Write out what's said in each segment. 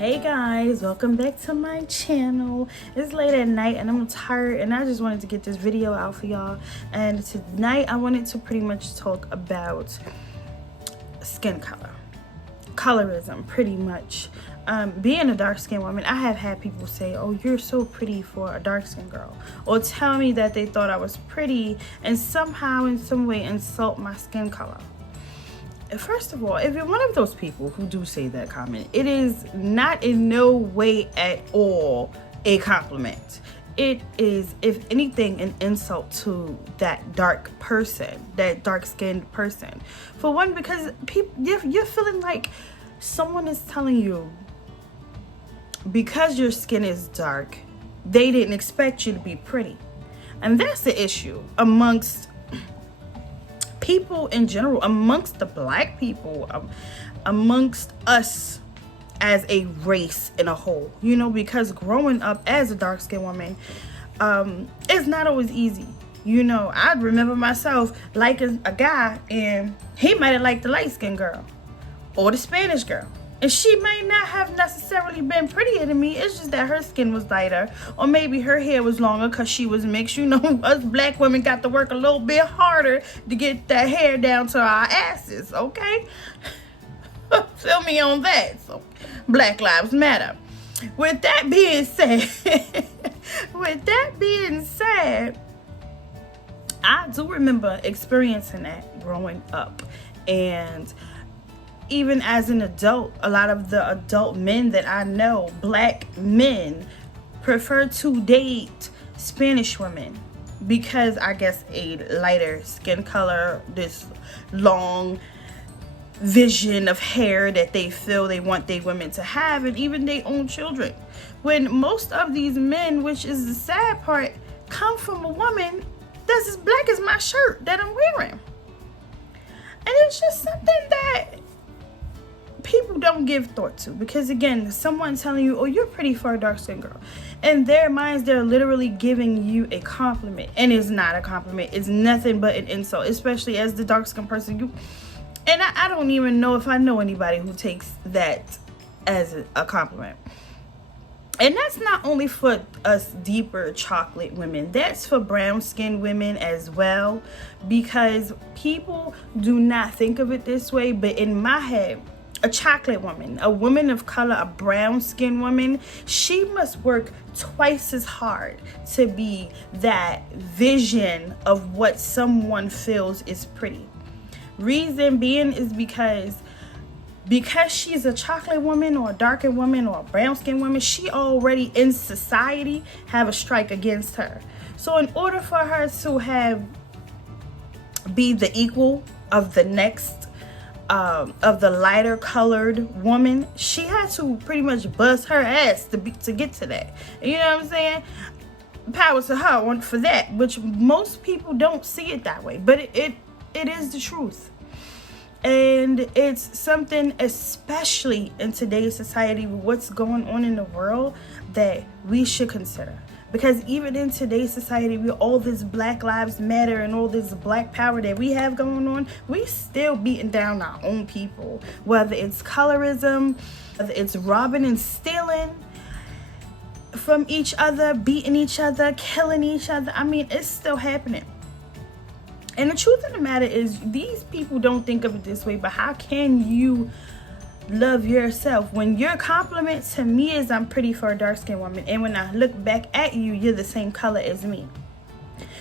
Hey guys, welcome back to my channel. It's late at night and I'm tired and I just wanted to get this video out for y'all. And tonight I wanted to pretty much talk about skin color, colorism, pretty much. Being a dark-skinned woman, I have had people say, oh, you're so pretty for a dark-skinned girl, or tell me that they thought I was pretty and somehow in some way insult my skin color. First of all, if you're one of those people who do say that comment, it is not in no way at all a compliment. It is, if anything, an insult to that dark person, that dark-skinned person. For one, because people, you're feeling like someone is telling you because your skin is dark, they didn't expect you to be pretty. And that's the issue amongst people in general, amongst the black people, amongst us as a race in a whole, you know, because growing up as a dark-skinned woman, it's not always easy. You know, I remember myself liking a guy and he might have liked the light-skinned girl or the Spanish girl. And she may not have necessarily been prettier than me. It's just that her skin was lighter. Or maybe her hair was longer because she was mixed. You know, us black women got to work a little bit harder to get that hair down to our asses, okay? Feel me on that. So, Black Lives Matter. With that being said, I do remember experiencing that growing up. And even as an adult, a lot of the adult men that I know, black men, prefer to date Spanish women because I guess a lighter skin color, this long vision of hair that they feel they want their women to have, and even their own children. When most of these men, which is the sad part, come from a woman that's as black as my shirt that I'm wearing. And it's just something that people don't give thought to, because again, someone telling you, oh, you're pretty for a dark-skinned girl, in their minds they're literally giving you a compliment, and it's not a compliment. It's nothing but an insult, especially as the dark-skinned person. I don't even know if I know anybody who takes that as a compliment. And that's not only for us deeper chocolate women, that's for brown-skinned women as well, because people do not think of it this way, but in my head, a chocolate woman, a woman of color, a brown-skinned woman, she must work twice as hard to be that vision of what someone feels is pretty. Reason being is because she's a chocolate woman or a darker woman or a brown-skinned woman, she already in society have a strike against her. So in order for her to be the equal of the next of the lighter colored woman, she had to pretty much bust her ass to get to that. You know what I'm saying? Power to her for that, which most people don't see it that way, but it is the truth. And it's something, especially in today's society with what's going on in the world, that we should consider. Because even in today's society, with all this Black Lives Matter and all this black power that we have going on, we still beating down our own people. Whether it's colorism, whether it's robbing and stealing from each other, beating each other, killing each other. I mean, it's still happening. And the truth of the matter is, these people don't think of it this way, but how can you love yourself when your compliment to me is I'm pretty for a dark-skinned woman, and when I look back at you, you're the same color as me?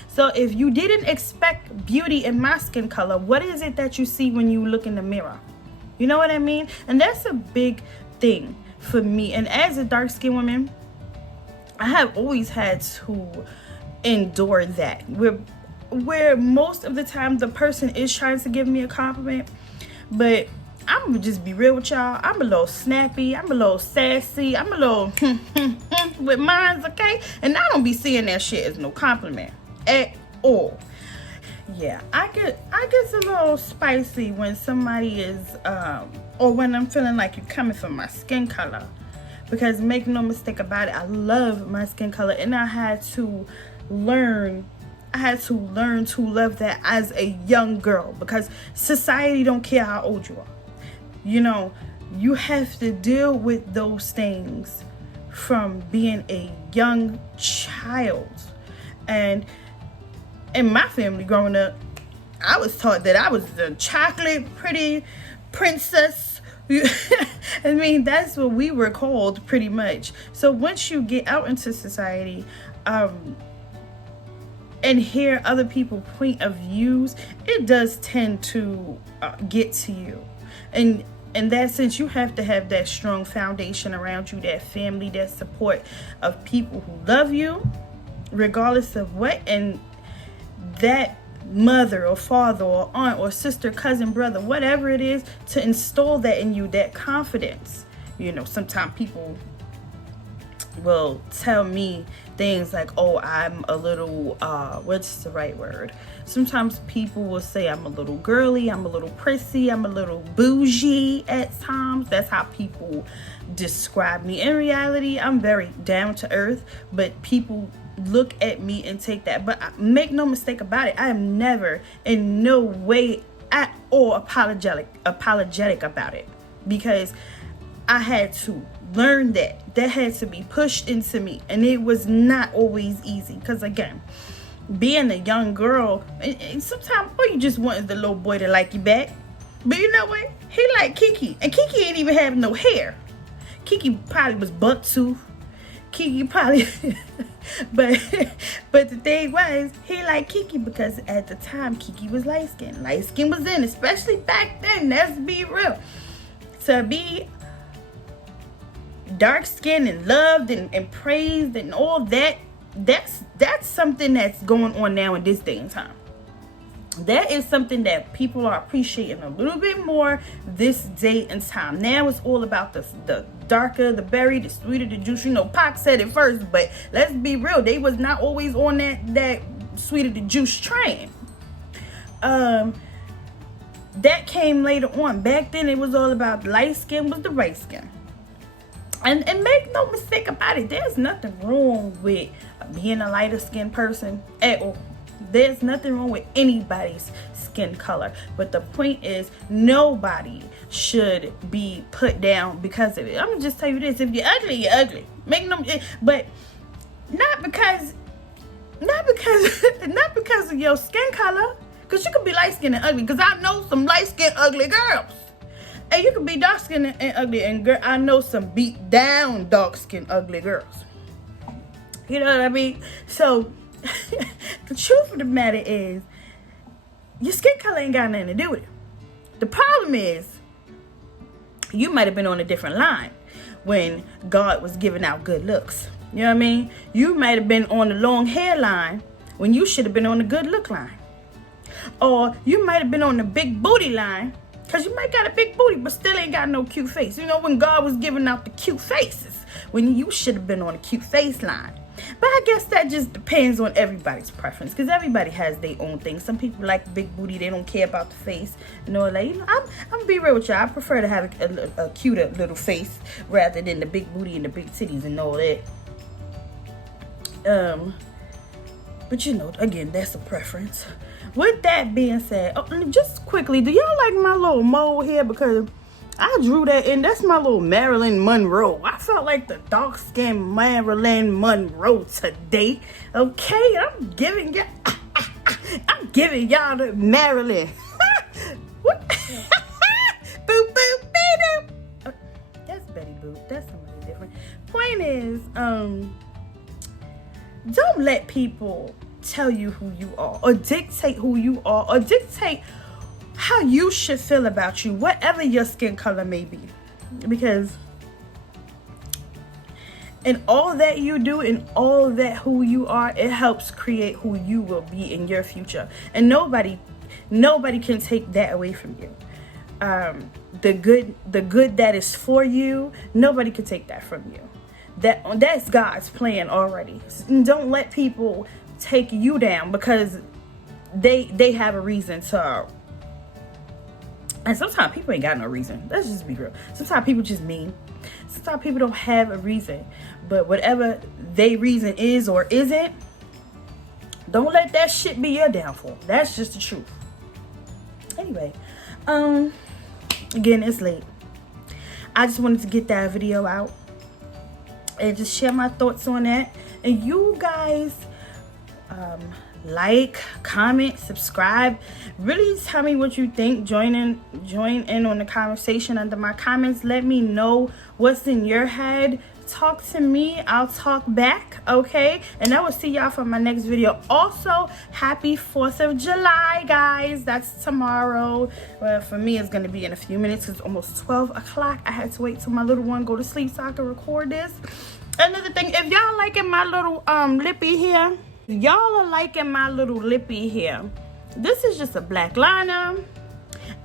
So if you didn't expect beauty in my skin color, what is it that you see when you look in the mirror? You know what I mean? And that's a big thing for me. And as a dark-skinned woman, I have always had to endure that, where most of the time the person is trying to give me a compliment, but I'm gonna just be real with y'all. I'm a little snappy. I'm a little sassy. I'm a little with mine, okay? And I don't be seeing that shit as no compliment at all. Yeah, I get a little spicy when somebody is, or when I'm feeling like you're coming from my skin color. Because make no mistake about it, I love my skin color, and I had to learn to love that as a young girl, because society don't care how old you are. You know, you have to deal with those things from being a young child. And in my family growing up, I was taught that I was the chocolate pretty princess. I mean, that's what we were called pretty much. So once you get out into society, and hear other people's point of views, it does tend to get to you. And in that sense, you have to have that strong foundation around you, that family, that support of people who love you, regardless of what, and that mother or father or aunt or sister, cousin, brother, whatever it is, to install that in you, that confidence. You know, sometimes people will tell me things like, oh, I'm a little, what's the right word? Sometimes people will say I'm a little girly, I'm a little prissy, I'm a little bougie at times. That's how people describe me. In reality, I'm very down to earth, but people look at me and take that. But make no mistake about it, I am never in no way at all apologetic about it, because I had to learn that had to be pushed into me, and it was not always easy, because again, being a young girl, and sometimes all you just want is the little boy to like you back. But you know what, he liked Kiki, and Kiki ain't even have no hair. Kiki probably was buck tooth. Kiki probably but the thing was, he liked Kiki because at the time Kiki was light skin was in, especially back then. Let's be real. To be dark skinned and loved and praised and all that, that's something that's going on now in this day and time. That is something that people are appreciating a little bit more this day and time. Now it's all about the darker the berry, the sweeter the juice. You know, Pac said it first, but let's be real, they was not always on that sweeter the juice train. That came later on. Back then it was all about light skin was the right skin. And make no mistake about it, there's nothing wrong with being a lighter skinned person at all. There's nothing wrong with anybody's skin color. But the point is, nobody should be put down because of it. I'm gonna just tell you this: if you're ugly, you're ugly. Make no, but not because of your skin color. Because you could be light skinned and ugly. Because I know some light skinned ugly girls. And you can be dark skinned and ugly, and girl, I know some beat down dark skinned ugly girls. You know what I mean? So the truth of the matter is, your skin color ain't got nothing to do with it. The problem is, you might have been on a different line when God was giving out good looks. You know what I mean? You might have been on the long hair line when you should have been on the good look line. Or you might have been on the big booty line, because you might got a big booty, but still ain't got no cute face. You know, when God was giving out the cute faces, when you should have been on a cute face line. But I guess that just depends on everybody's preference, because everybody has their own thing. Some people like big booty, they don't care about the face. You know, like, I'm gonna be real with you. I prefer to have a cuter little face rather than the big booty and the big titties and all that. But you know, again, that's a preference. With that being said, just quickly, do y'all like my little mole here? Because I drew that in. That's my little Marilyn Monroe. I felt like the dark-skinned Marilyn Monroe today. Okay, I'm giving y'all the Marilyn. What? Boop, boop, boop. That's Betty Boop. That's somebody different. Point is, don't let people tell you who you are, or dictate who you are, or dictate how you should feel about you, whatever your skin color may be. Because in all that you do, in all that who you are, it helps create who you will be in your future. And nobody can take that away from you. The good that is for you, nobody can take that from you. That's God's plan already. Don't let people take you down because they have a reason to. And sometimes people ain't got no reason. Let's just be real. Sometimes people just mean. Sometimes people don't have a reason. But whatever their reason is or isn't, don't let that shit be your downfall. That's just the truth. Anyway, again, it's late. I just wanted to get that video out and just share my thoughts on that. And you guys, like, comment, subscribe, really tell me what you think. Join in on the conversation under my comments. Let me know what's in your head. Talk to me, I'll talk back, okay? And I will see y'all for my next video. Also, happy 4th of July, guys. That's tomorrow. Well, for me, it's gonna be in a few minutes. It's almost 12 o'clock. I had to wait till my little one go to sleep so I can record this. Another thing, if y'all liking my little lippy here, y'all are liking my little lippy here. This is just a black liner,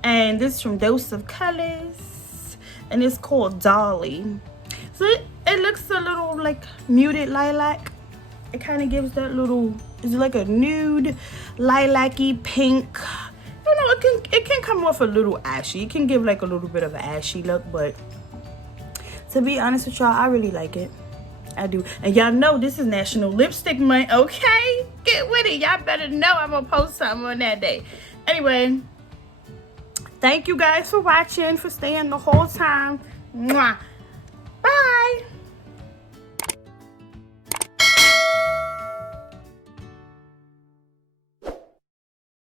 and this is from Dose of Colors, and it's called Dolly. So it looks a little like muted lilac. It kind of gives that little, it's like a nude lilac-y pink. You know, it can come off a little ashy. It can give like a little bit of an ashy look, but to be honest with y'all, I really like it. I do. And y'all know this is National Lipstick Month, okay? Get with it. Y'all better know I'm gonna post something on that day. Anyway, thank you guys for watching, for staying the whole time. Mwah.